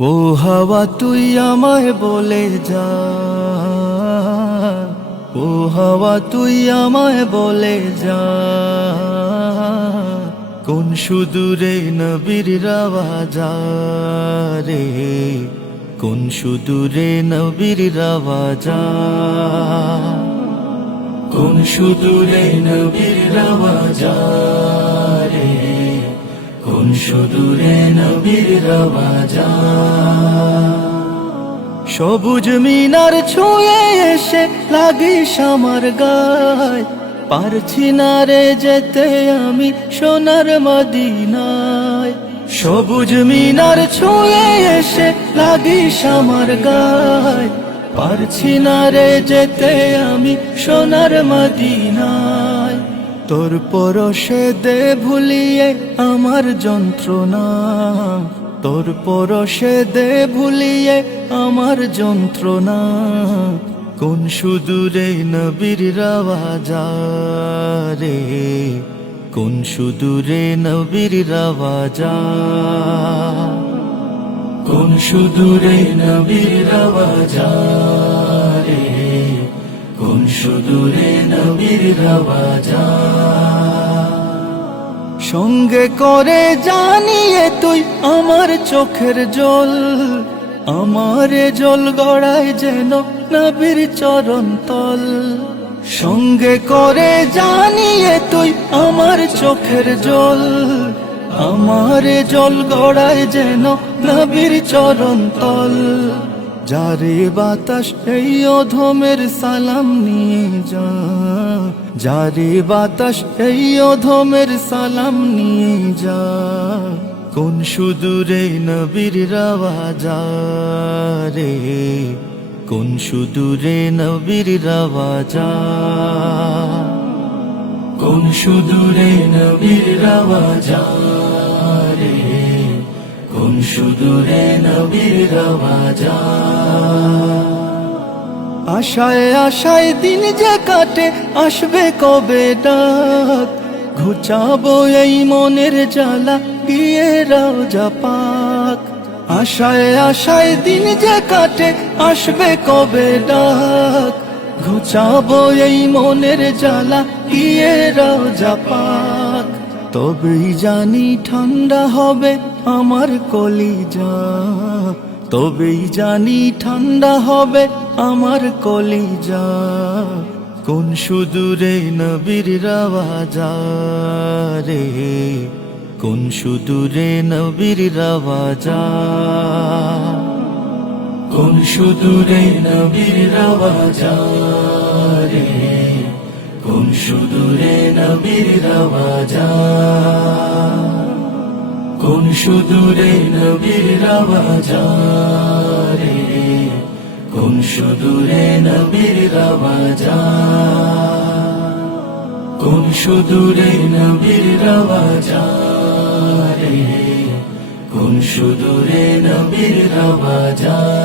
ও হাওয়া, তুই আমায় বলে যা। ও হাওয়া, তুই আমায় বলে যা। কোন সুদূরে নবীর রাওয়াজা রে? কোন সুদূরে নবীর রাওয়াজা? কোন সুদূরে নবীর রাওয়াজা? রে কোন সুদূরে নবীর সবুজ মিনার ছুঁয়ে এসে লাগিস আমার গায়। পারছি না রে যেতে আমি সোনার মদিনায়। সবুজ মিনার ছুঁয়ে এসে লাগিস আমার গায়। পারছি না রে যেতে আমি সোনার মদিনায়। তোর পরশে দে ভুলিয়ে আমার যন্ত্রণা। তোর পরশে দে ভুলিয়ে আমার যন্ত্রণা। কোন সুদূরে নবীর রে কোন সুদূরে নবীর রাওয়াজা? কোন সুদূরে নবীর রাওয়াজা? রে কোন সঙ্গে করে জানিয়ে তুই আমার চোখের জল, আমার জল গড়ায় যেন নবীর চরণ তল। সঙ্গে করে জানিয়ে তুই আমার চোখের জল, আমার জল গড়ায় যেন নবীর চরণ তল। যারে বাতাস এই অধমের সালাম নিয়ে যা। যারে বাতাস এই অধমের সালাম নিয়ে যা। কোন সুদূরে নবীর রাওয়াজা রে? কোন সুদূরে নবীর রাওয়াজা? কোন সুদূরে নবীর রাওয়াজা? রে কোন সুদূরে নবীর আশায় আশায় দিন যে কাটে, আসবে কবে ডাক? ঘুচাবো এই মনের জ্বালা গিয়ে রাজা পাক। আশায় আশায় দিন যে কাটে, আসবে কবে ডাক? ঘুচাবো এই মনের জ্বালা গিয়ে রাজা পাক। তবেই জানি ঠান্ডা হবে আমার কলিজা। তবেই জানি ঠান্ডা হবে আমার কলিজা। কোন সুদূরে নবীর রাওয়াজা রে? কোন সুদূরে নবীর রাওয়াজা? কোন সুদূরে নবীর রাওয়াজা? রে কোন সুদূরে নবীর রাওয়াজা। কোন সুদূরে নবীর রাওয়াজা রে? কোন সুদূরে নবীর রাওয়াজা? কোন সুদূরে নবীর রাওয়াজা রে? কোন সুদূরে নবীর রাওয়াজা